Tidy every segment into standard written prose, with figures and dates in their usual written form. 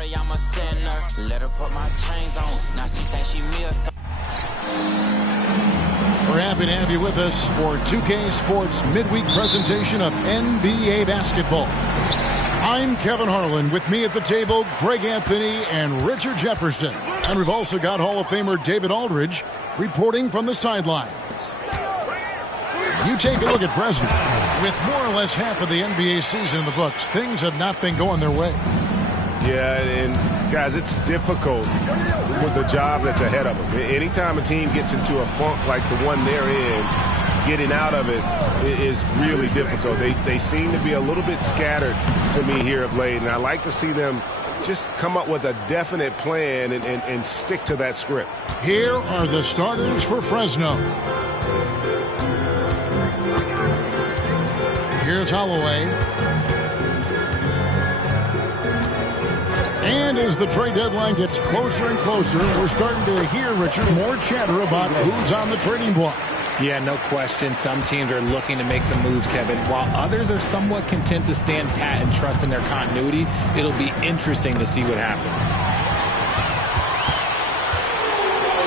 sorry, I'm a sinner. Let her put my chains on. Now she thinks she me or something. We're happy to have you with us for 2K Sports midweek presentation of NBA basketball. I'm Kevin Harlan. With me at the table, Greg Anthony and Richard Jefferson. And we've also got Hall of Famer David Aldridge reporting from the sidelines. You take a look at Fresno. With more or less half of the NBA season in the books, things have not been going their way. Yeah, and guys, it's difficult with the job that's ahead of them. Anytime a team gets into a funk like the one they're in, getting out of it is really difficult. They seem to be a little bit scattered to me here of late, and I like to see them just come up with a definite plan and stick to that script. Here are the starters for Fresno. Here's Holloway. And as the trade deadline gets closer and closer, we're starting to hear, Richard, more chatter about who's on the trading block. Yeah, no question. Some teams are looking to make some moves, Kevin, while others are somewhat content to stand pat and trust in their continuity. It'll be interesting to see what happens.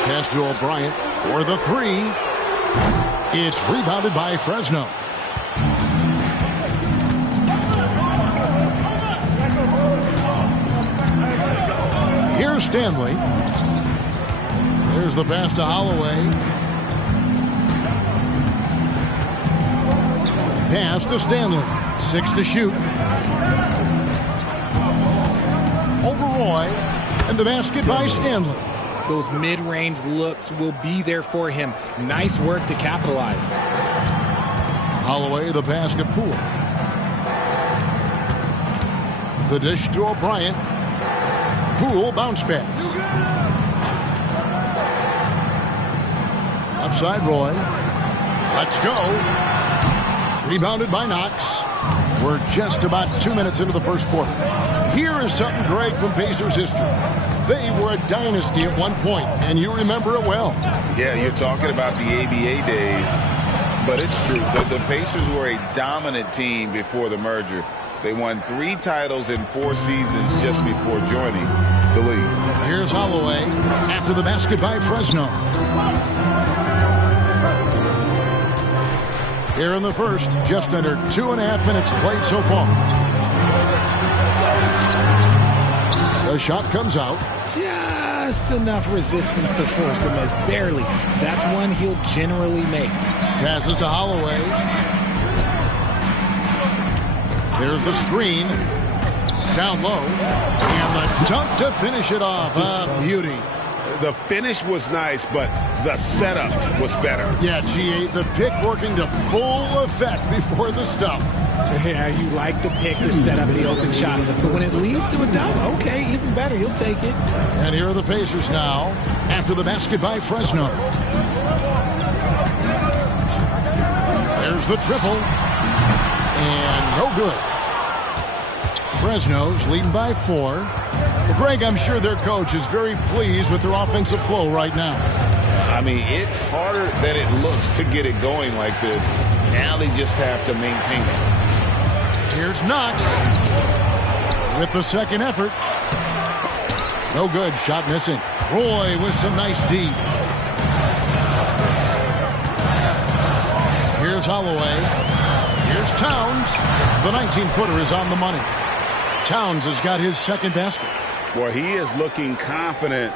Pass to O'Brien for the three. It's rebounded by Fresno. Here's Stanley. There's the pass to Holloway. Pass to Stanley. 6 to shoot. Over Roy. And the basket by Stanley. Those mid-range looks will be there for him. Nice work to capitalize. Holloway, the pass to Poole. The dish to O'Brien. Poole bounce pass. Offside Roy. Let's go. Rebounded by Knox. We're just about 2 minutes into the first quarter. Here is something, Greg, from Pacers history. They were a dynasty at one point, and you remember it well. Yeah, you're talking about the ABA days, but it's true. The Pacers were a dominant team before the merger. They won 3 titles in 4 seasons just before joining the league. Here's Holloway after the basket by Fresno. Here in the first, just under 2.5 minutes played so far. The shot comes out. Just enough resistance to force the miss. Barely. That's one he'll generally make. Passes to Holloway. There's the screen. Down low. And the dunk to finish it off. Beauty. The finish was nice, but the setup was better. Yeah, G8, the pick working to full effect before the stuff. Yeah, you like the pick, the setup, the open shot. But when it leads to a dunk, okay, even better. You'll take it. And here are the Pacers now after the basket by Fresno. There's the triple. And no good. Fresno's leading by 4. Well, Greg, I'm sure their coach is very pleased with their offensive flow right now. I mean, it's harder than it looks to get it going like this. Now they just have to maintain it. Here's Knox with the second effort. No good. Shot missing. Roy with some nice D. Here's Holloway. Here's Towns. The 19-footer is on the money. Towns has got his second basket. Boy, he is looking confident.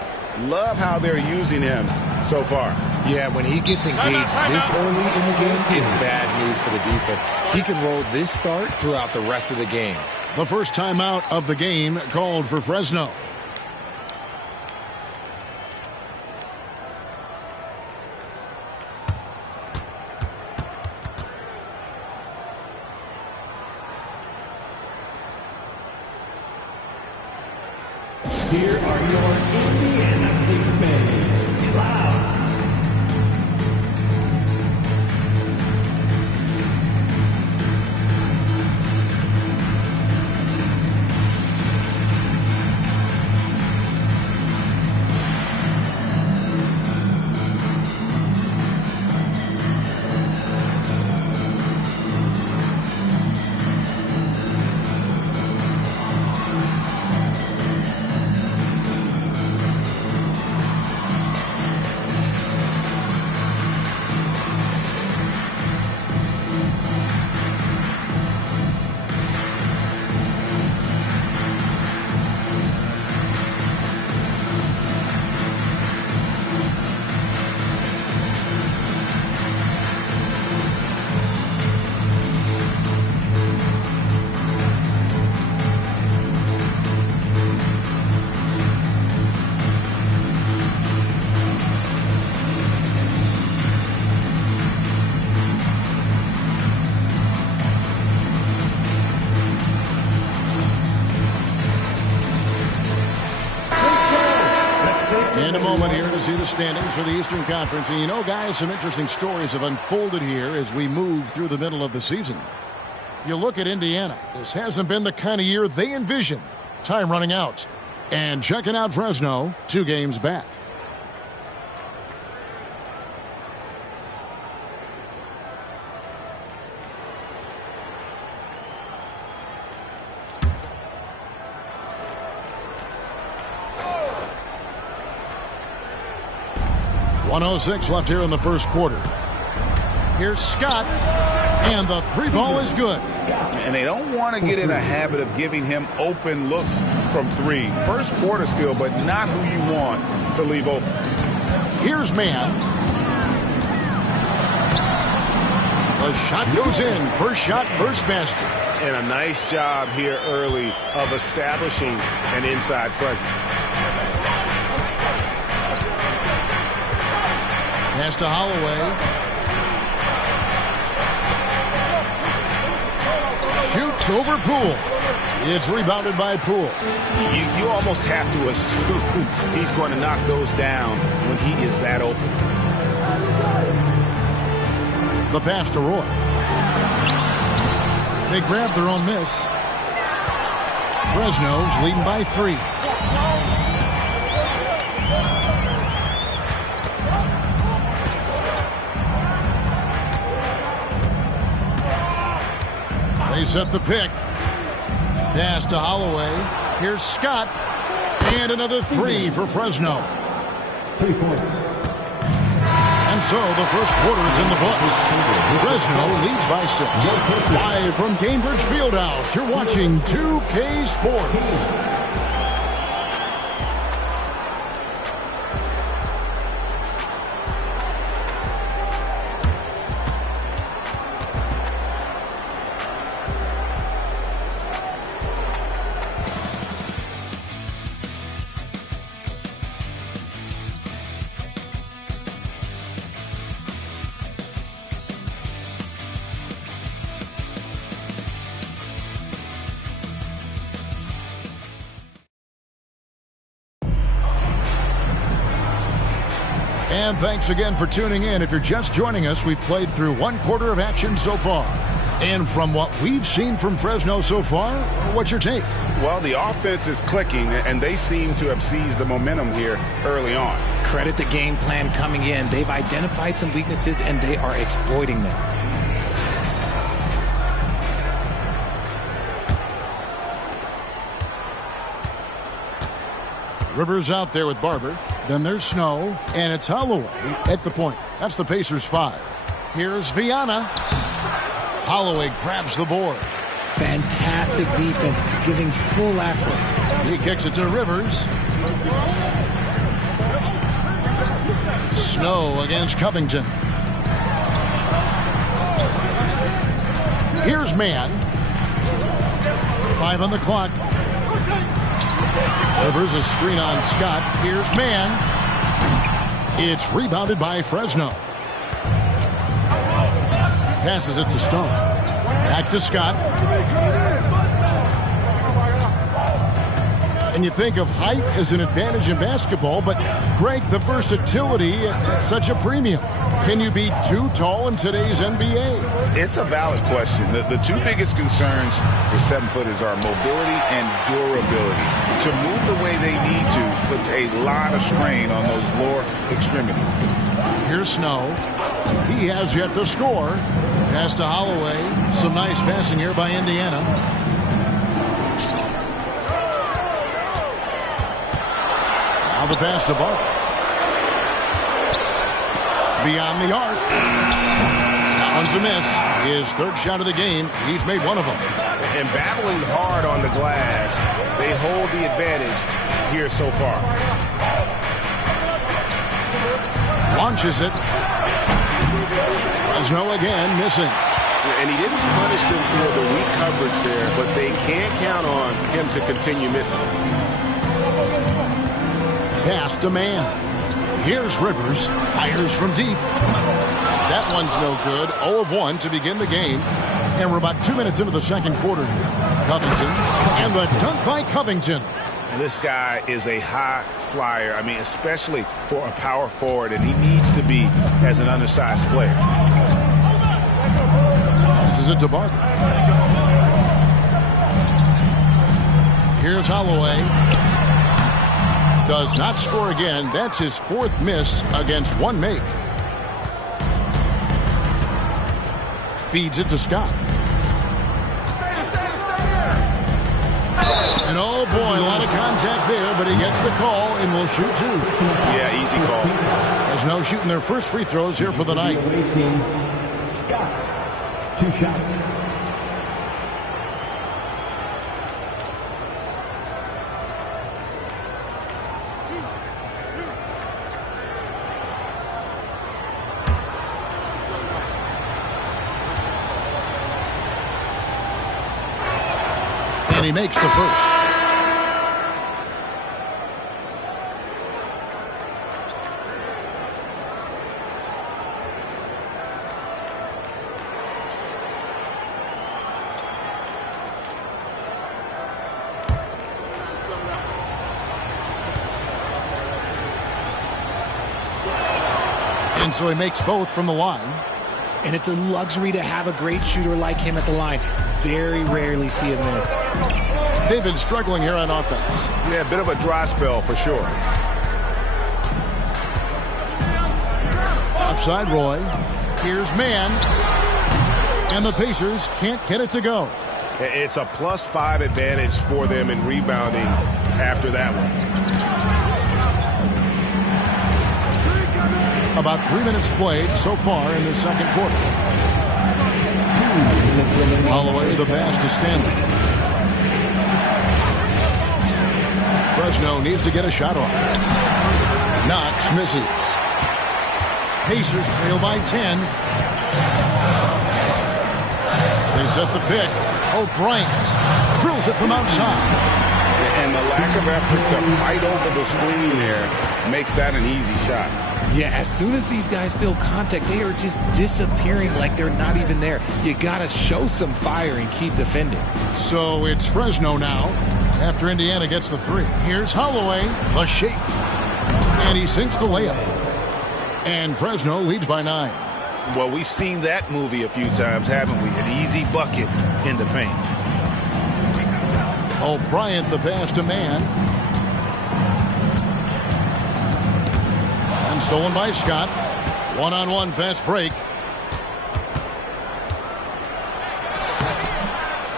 Love how they're using him so far. Yeah, when he gets engaged this early in the game, it's bad news for the defense. He can roll this start throughout the rest of the game. The first timeout of the game called for Fresno. Here are your Indiana Pacers. Loud. In a moment here to see the standings for the Eastern Conference. And you know, guys, some interesting stories have unfolded here as we move through the middle of the season. You look at Indiana. This hasn't been the kind of year they envisioned. Time running out. And checking out Fresno, 2 games back. .106 left here in the first quarter. Here's Scott, and the 3 ball is good. And they don't want to get in a habit of giving him open looks from 3. First quarter still, but not who you want to leave open. Here's Mann. The shot goes in. First shot, first basket. And a nice job here early of establishing an inside presence. Pass to Holloway. Shoots over Poole. It's rebounded by Poole. You almost have to assume he's going to knock those down when he is that open. The pass to Roy. They grab their own miss. Fresno's leading by 3. They set the pick. Pass to Holloway. Here's Scott. And another 3 for Fresno. 3 points. And so the first quarter is in the books. Fresno leads by 6. Live from Cambridge Fieldhouse, you're watching 2K Sports. And thanks again for tuning in. If you're just joining us, we've played through 1 quarter of action so far. And from what we've seen from Fresno so far, what's your take? Well, the offense is clicking, and they seem to have seized the momentum here early on. Credit the game plan coming in. They've identified some weaknesses, and they are exploiting them. Rivers out there with Barber. Then there's Snow, and it's Holloway at the point. That's the Pacers' 5. Here's Viana. Holloway grabs the board. Fantastic defense, giving full effort. He kicks it to Rivers. Snow against Covington. Here's Mann. 5 on the clock. Rivers a screen on Scott. Here's Mann. It's rebounded by Fresno. Passes it to Stone. Back to Scott. And you think of height as an advantage in basketball, but Greg, the versatility at such a premium. Can you be too tall in today's NBA? It's a valid question. The 2 biggest concerns for 7-footers are mobility and durability. To move the way they need to puts a lot of strain on those lower extremities. Here's Snow. He has yet to score. Pass to Holloway. Some nice passing here by Indiana. Now the pass to Barber. Beyond the arc. That one's a miss. His 3rd shot of the game. He's made 1 of them. And battling hard on the glass, they hold the advantage here so far. Launches it. Fresno again missing. And he didn't punish them for the weak coverage there, but they can't count on him to continue missing. Pass to Mann. Here's Rivers. Fires from deep. That one's no good. 0 of 1 to begin the game. And we're about 2 minutes into the second quarter here. Covington. And the dunk by Covington. This guy is a high flyer. I mean, especially for a power forward, and he needs to be as an undersized player. This is it to Barton. Here's Holloway. Does not score again. That's his 4th miss against 1 make. Feeds it to Scott. And oh boy, a lot of contact there, but he gets the call and will shoot 2. Yeah, easy call. There's no shooting their first free throws here for the night. Scott, 2 shots. And he makes the first. And so he makes both from the line. And it's a luxury to have a great shooter like him at the line. Very rarely see him miss. They've been struggling here on offense. Yeah, a bit of a dry spell for sure. Offside Roy. Here's man. And the Pacers can't get it to go. It's a +5 advantage for them in rebounding after that one. About 3 minutes played so far in the second quarter. Holloway the pass to Stanley. Fresno needs to get a shot off. Knox misses. Pacers trail by 10. They set the pick. O'Brien drills it from outside. And the lack of effort to fight over the screen there makes that an easy shot. Yeah, as soon as these guys feel contact, they are just disappearing like they're not even there. You got to show some fire and keep defending. So it's Fresno now after Indiana gets the 3. Here's Holloway, the shake. And he sinks the layup. And Fresno leads by 9. Well, we've seen that movie a few times, haven't we? An easy bucket in the paint. O'Brien the pass to man. And stolen by Scott. One-on-one fast break.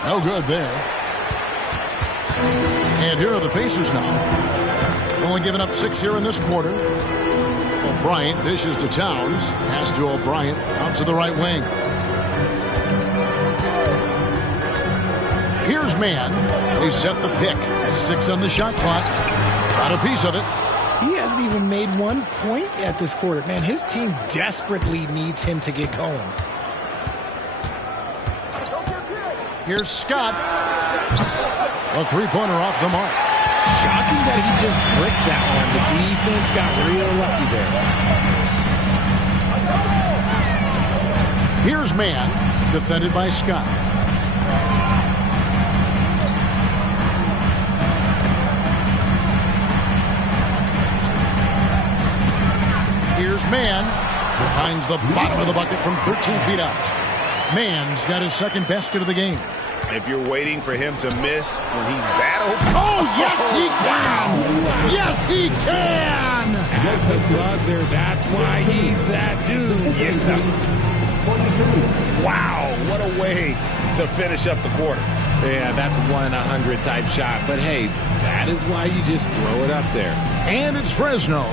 No good there. And here are the Pacers now. Only giving up 6 here in this quarter. O'Brien dishes to Towns. Pass to O'Brien out to the right wing. Here's man. They set the pick. 6 on the shot clock. Got a piece of it. He hasn't even made 1 point yet this quarter. Man, his team desperately needs him to get going. Here's Scott. A 3-pointer off the mark. Shocking that he just bricked that one. The defense got real lucky there. Here's man. Defended by Scott. Here's man. Finds the bottom of the bucket from 13 feet out. Man's got his second basket of the game. If you're waiting for him to miss when he's that open. Oh, yes, he can! Yes, he can! At the buzzer, that's why he's that dude. Yeah. Wow, what a way to finish up the quarter. Yeah, that's 1 in 100 type shot. But hey, that is why you just throw it up there. And it's Fresno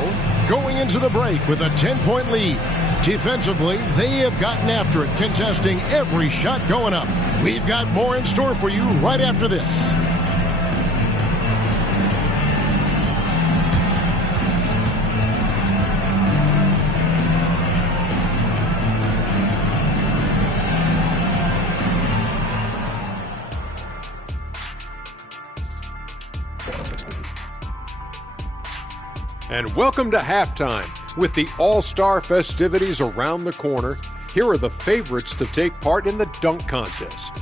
going into the break with a 10-point lead. Defensively, they have gotten after it, contesting every shot going up. We've got more in store for you right after this. And welcome to halftime. With the All-Star festivities around the corner, here are the favorites to take part in the dunk contest.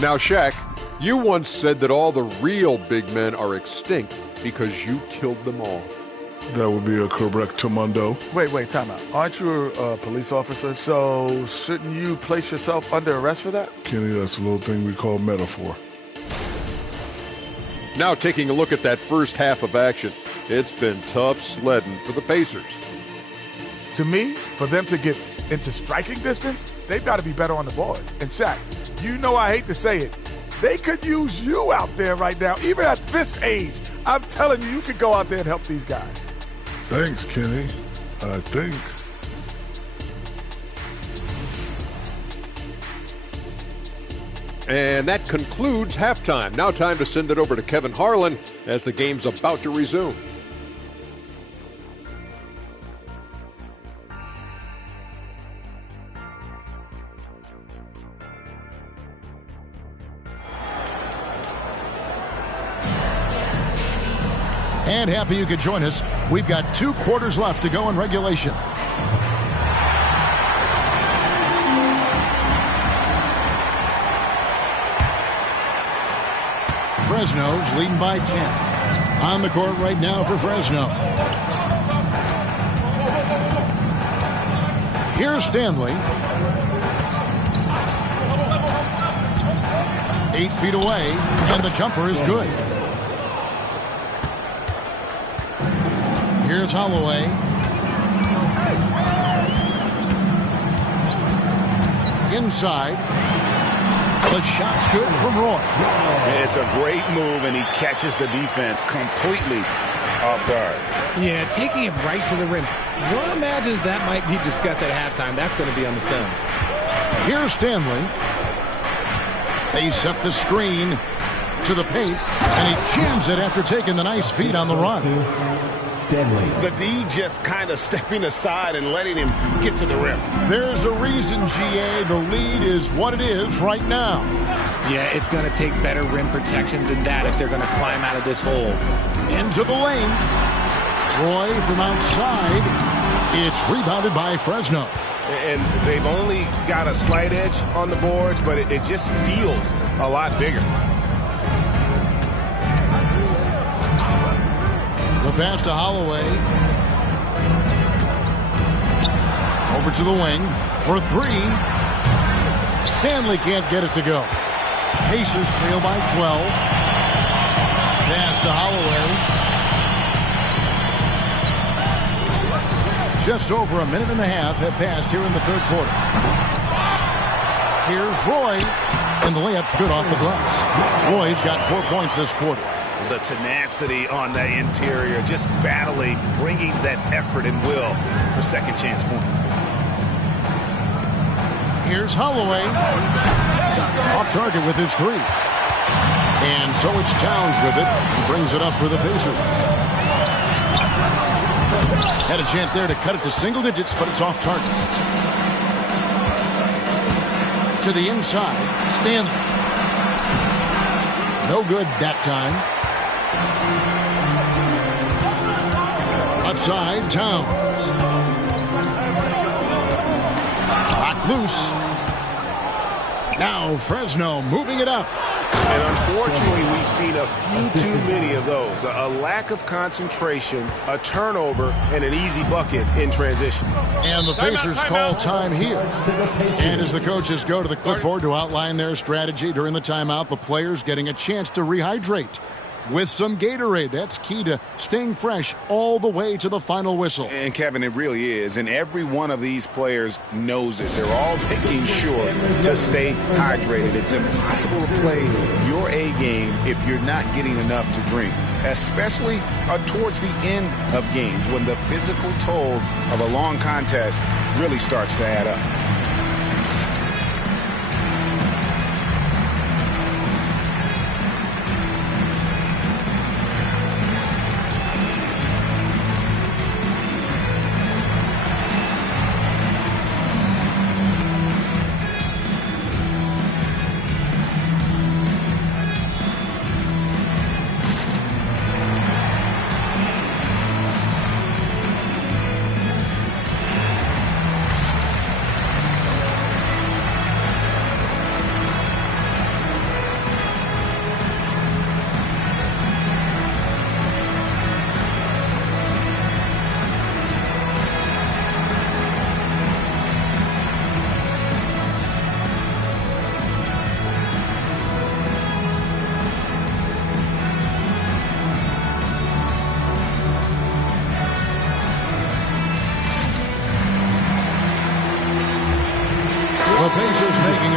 Now, Shaq, You once said that all the real big men are extinct because you killed them off. That would be a correctamundo. Wait, time out. Aren't you a police officer? So shouldn't you place yourself under arrest for that? Kenny, that's a little thing we call metaphor. Now taking a look at that first half of action, it's been tough sledding for the Pacers. To me, for them to get into striking distance, they've got to be better on the board. And Shaq, you know I hate to say it, they could use you out there right now, even at this age. I'm telling you, you could go out there and help these guys. Thanks, Kenny. I think. And that concludes halftime. Now time to send it over to Kevin Harlan as the game's about to resume. And happy you could join us. We've got 2 quarters left to go in regulation. Fresno's leading by 10. On the court right now for Fresno. Here's Stanley. 8 feet away, and the jumper is good. Here's Holloway. Inside. The shot's good from Roy. It's a great move, and he catches the defense completely off guard. Yeah, taking it right to the rim. One imagines that might be discussed at halftime. That's going to be on the film. Here's Stanley. They set the screen to the paint, and he jams it after taking the nice feed on the run. The D just kind of stepping aside and letting him get to the rim. There's a reason, GA, the lead is what it is right now. Yeah, it's going to take better rim protection than that if they're going to climb out of this hole. Into the lane. Roy from outside. It's rebounded by Fresno. And they've only got a slight edge on the boards, but it just feels a lot bigger. The pass to Holloway. Over to the wing for 3. Stanley can't get it to go. Pacers trail by 12. Pass to Holloway. Just over a minute and a half have passed here in the third quarter. Here's Roy, and the layup's good off the glass. Roy's got 4 points this quarter. The tenacity on that interior, just battling, bringing that effort and will for second chance points. Here's Holloway. Off target with his 3. And so it's Towns with it. He brings it up for the Pacers. Had a chance there to cut it to single digits, but it's off target. To the inside, Stanley. No good that time. Left side, Towns. Hot loose. Now Fresno moving it up. And unfortunately, we've seen a few too many of those. A lack of concentration, a turnover, and an easy bucket in transition. And the Pacers call time here. And as the coaches go to the clipboard to outline their strategy during the timeout, the players getting a chance to rehydrate with some Gatorade. That's key to staying fresh all the way to the final whistle. And Kevin, it really is. And every one of these players knows it. They're all making sure to stay hydrated. It's impossible to play your A game if you're not getting enough to drink, especially towards the end of games when the physical toll of a long contest really starts to add up.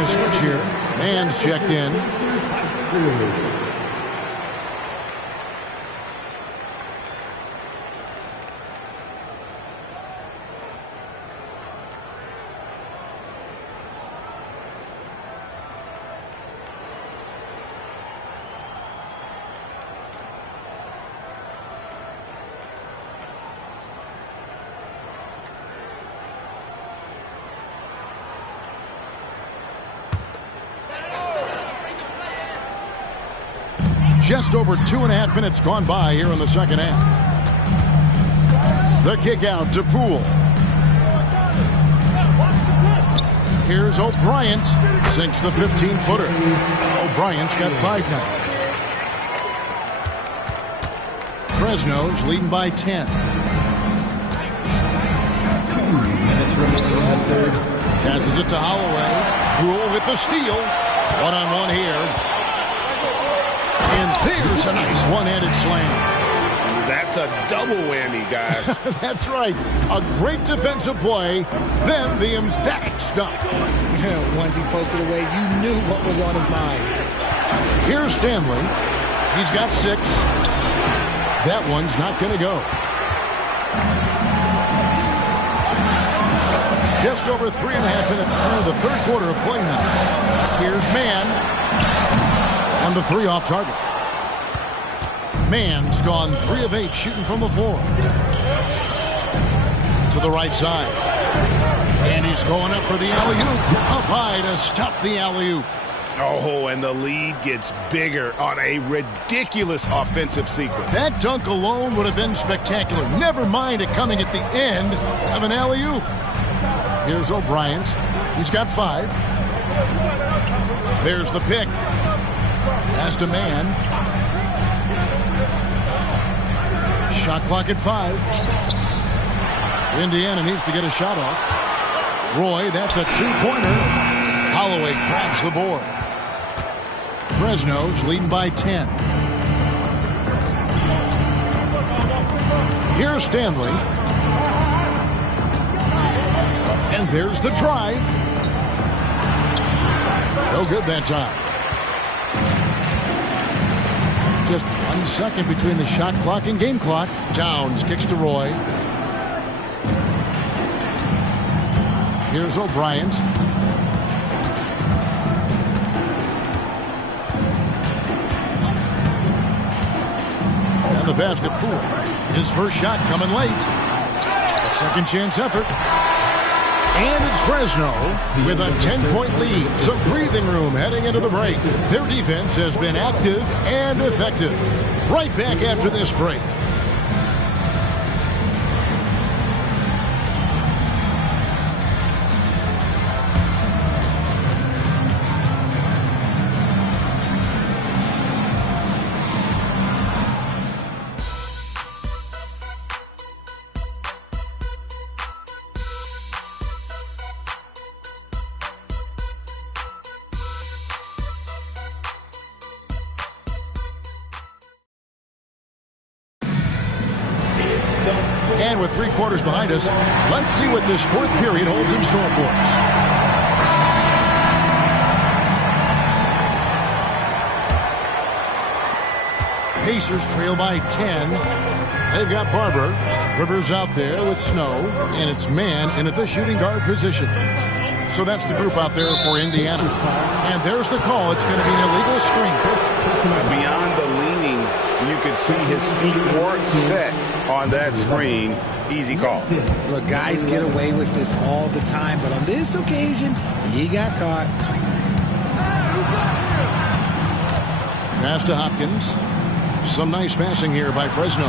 a switch here. Man's checked in. Just over 2.5 minutes gone by here in the second half. The kick out to Poole. Here's O'Brien. Sinks the 15-footer. O'Brien's got 5 now. Fresno's leading by 10. 2 minutes remaining in the third. Passes it to Holloway. Poole with the steal. One-on-one here. And there's a nice one-handed slam. That's a double whammy, guys. That's right. A great defensive play, then the emphatic stuff. Once he poked it away, you knew what was on his mind. Here's Stanley. He's got 6. That one's not going to go. Just over 3.5 minutes through the third quarter of play now. Here's Mann on the 3 off target. Mann's gone 3 of 8 shooting from the floor. To the right side. And he's going up for the alley-oop. Up high to stuff the alley-oop. Oh, and the lead gets bigger on a ridiculous offensive sequence. That dunk alone would have been spectacular. Never mind it coming at the end of an alley-oop. Here's O'Brien. He's got 5. There's the pick. Pass to Mann. Shot clock at 5. Indiana needs to get a shot off. Roy, that's a 2-pointer. Holloway grabs the board. Fresno's leading by 10. Here's Stanley. And there's the drive. No good that time. Just 1 second between the shot clock and game clock. Downs kicks to Roy. Here's O'Brien. And the basket Poole. His first shot coming late. A second chance effort. And it's Fresno with a 10-point lead. Some breathing room heading into the break. Their defense has been active and effective. Right back after this break. And with 3 quarters behind us, let's see what this fourth period holds in store for us. Pacers trail by 10. They've got Barber. Rivers out there with Snow. And it's Mann in at the shooting guard position. So that's the group out there for Indiana. And there's the call. It's going to be an illegal screen. Beyond the leaning, you could see his feet weren't set on that screen. Easy call. Look, guys get away with this all the time, but on this occasion, he got caught. Pass to Hopkins. Some nice passing here by Fresno.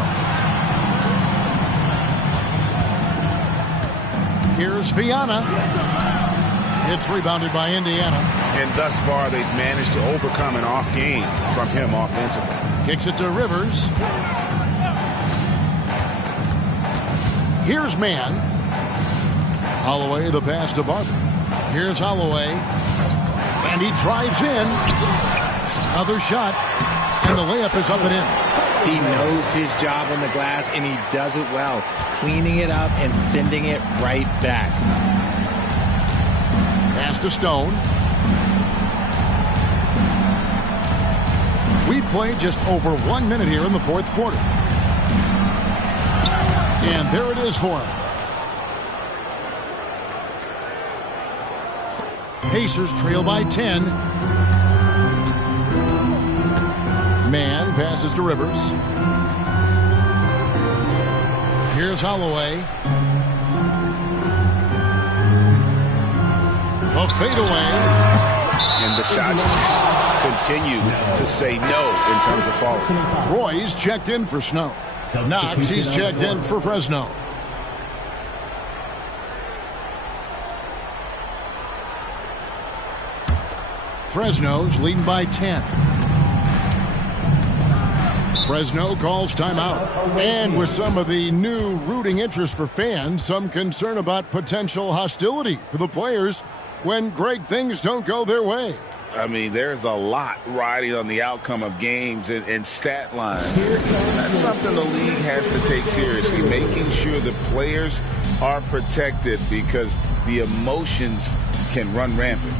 Here's Viana. It's rebounded by Indiana. And thus far, they've managed to overcome an off game from him offensively. Kicks it to Rivers. Here's Mann. Holloway, the pass to Barber. Here's Holloway. And he drives in. Another shot. And the layup is up and in. He knows his job on the glass, and he does it well. Cleaning it up and sending it right back. Pass to Stone. We've played just over 1 minute here in the fourth quarter. And there it is for him. Pacers trail by 10. Man passes to Rivers. Here's Holloway. A fadeaway. And the shots just continue to say no in terms of falling. Roy's checked in for Snow. Knox, he's checked in for Fresno. Fresno's leading by 10. Fresno calls timeout. And with some of the new rooting interest for fans, some concern about potential hostility for the players when great things don't go their way. I mean, there's a lot riding on the outcome of games and stat lines. That's something the league has to take seriously, making sure the players are protected because the emotions can run rampant.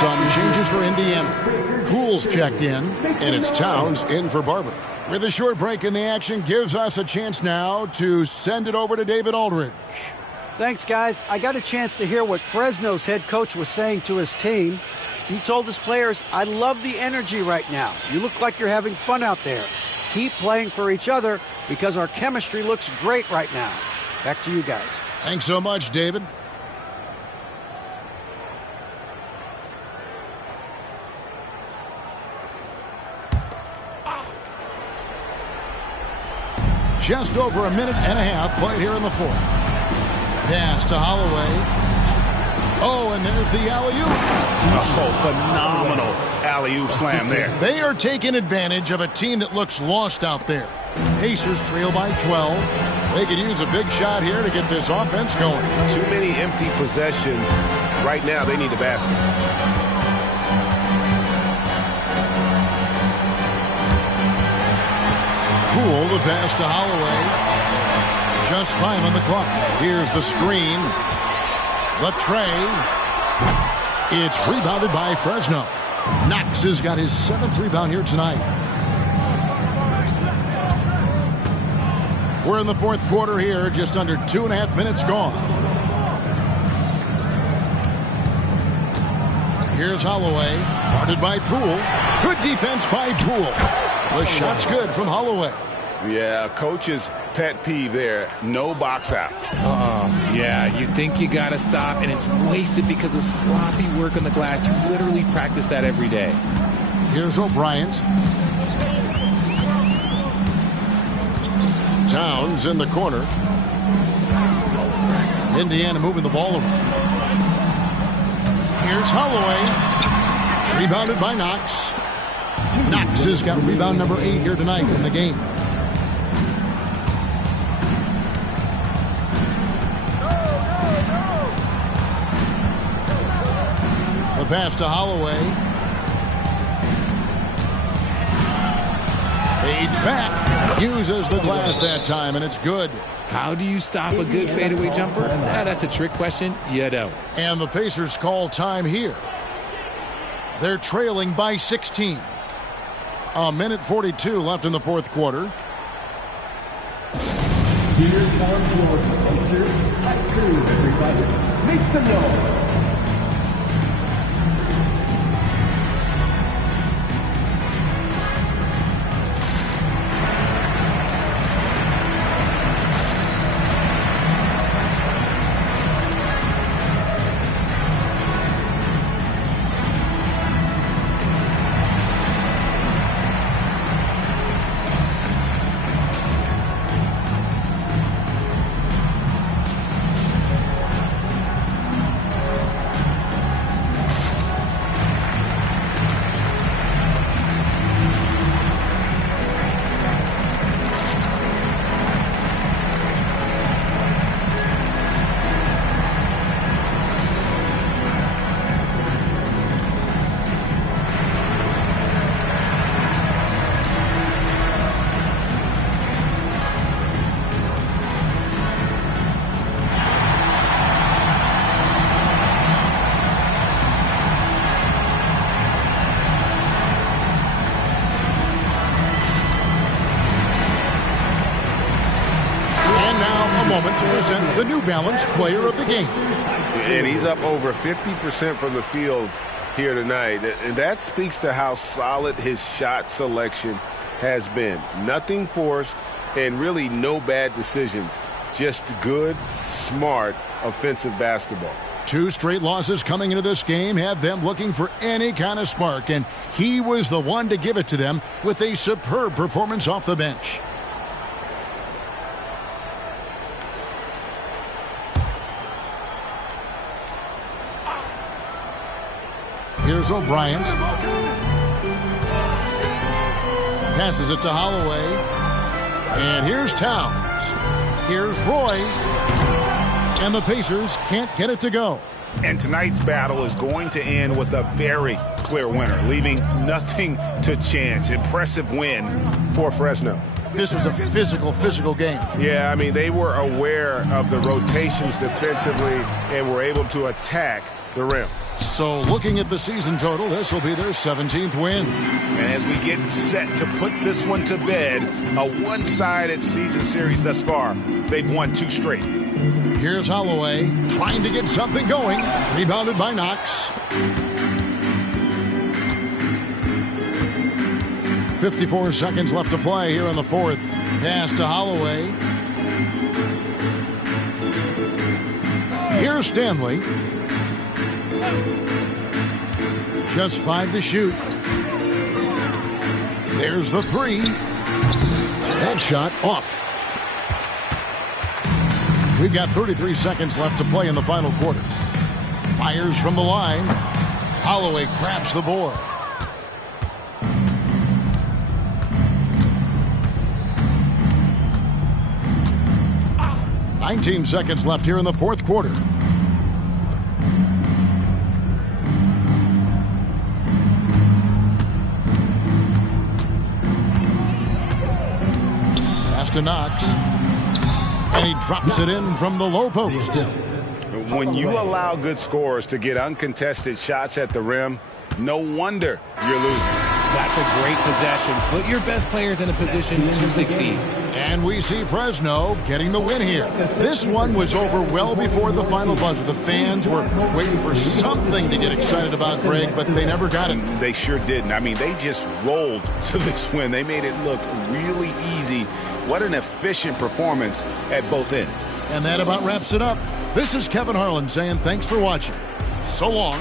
Some changes for Indiana. Poole's checked in, and it's Towns in for Barber. With a short break in the action, gives us a chance now to send it over to David Aldridge. Thanks, guys. I got a chance to hear what Fresno's head coach was saying to his team. He told his players, "I love the energy right now. You look like you're having fun out there. Keep playing for each other because our chemistry looks great right now." Back to you guys. Thanks so much, David. Just over a minute and a half played here in the fourth. Pass to Holloway. Oh, and there's the alley-oop. Oh, phenomenal alley-oop slam there. They are taking advantage of a team that looks lost out there. Pacers trail by 12. They could use a big shot here to get this offense going. Too many empty possessions. Right now, they need a basket. Poole the pass to Holloway. Just 5 on the clock. Here's the screen. The tray. It's rebounded by Fresno. Knox has got his 7th rebound here tonight. We're in the fourth quarter here, just under 2.5 minutes gone. Here's Holloway, guarded by Poole. Good defense by Poole. The shot's good from Holloway. Yeah, coach's pet peeve there. No box out. Yeah, you think you got to stop, and it's wasted because of sloppy work on the glass. You literally practice that every day. Here's O'Brien. Towns in the corner. Indiana moving the ball around. Here's Holloway. Rebounded by Knox. Knox has got rebound number 8 here tonight in the game. The pass to Holloway. Fades back. Uses the glass that time, and it's good. How do you stop a good fadeaway jumper? That's a trick question. You don't. And the Pacers call time here. They're trailing by 16. A minute 42 left in the fourth quarter. Here comes your Pacers. Crew, everybody. Make some noise. present the New Balance Player of the Game. And he's up over 50% from the field here tonight. And that speaks to how solid his shot selection has been. Nothing forced and really no bad decisions. Just good, smart, offensive basketball. 2 straight losses coming into this game had them looking for any kind of spark, and he was the one to give it to them with a superb performance off the bench. Here's O'Brien. Passes it to Holloway. And here's Towns. Here's Roy. And the Pacers can't get it to go. And tonight's battle is going to end with a very clear winner, leaving nothing to chance. Impressive win for Fresno. This was a physical game. Yeah, I mean, they were aware of the rotations defensively and were able to attack the rim. So looking at the season total, this will be their 17th win. And as we get set to put this one to bed, a one-sided season series thus far. They've won 2 straight. Here's Holloway trying to get something going. Rebounded by Knox. 54 seconds left to play here in the 4th. Pass to Holloway. Here's Stanley. Just 5 to shoot. There's the 3. That shot off. We've got 33 seconds left to play in the final quarter. Fires from the line. Holloway grabs the board. "19 seconds left here in the 4th quarter. Pass to Knox. And he drops it in from the low post. When you allow good scorers to get uncontested shots at the rim, no wonder you're losing. That's a great possession. Put your best players in a position to succeed. And we see Fresno getting the win here. This one was over well before the final buzzer. The fans were waiting for something to get excited about, Greg, but they never got it. They sure didn't. I mean, they just rolled to this win. They made it look really easy. What an efficient performance at both ends. And that about wraps it up. This is Kevin Harlan saying thanks for watching. So long.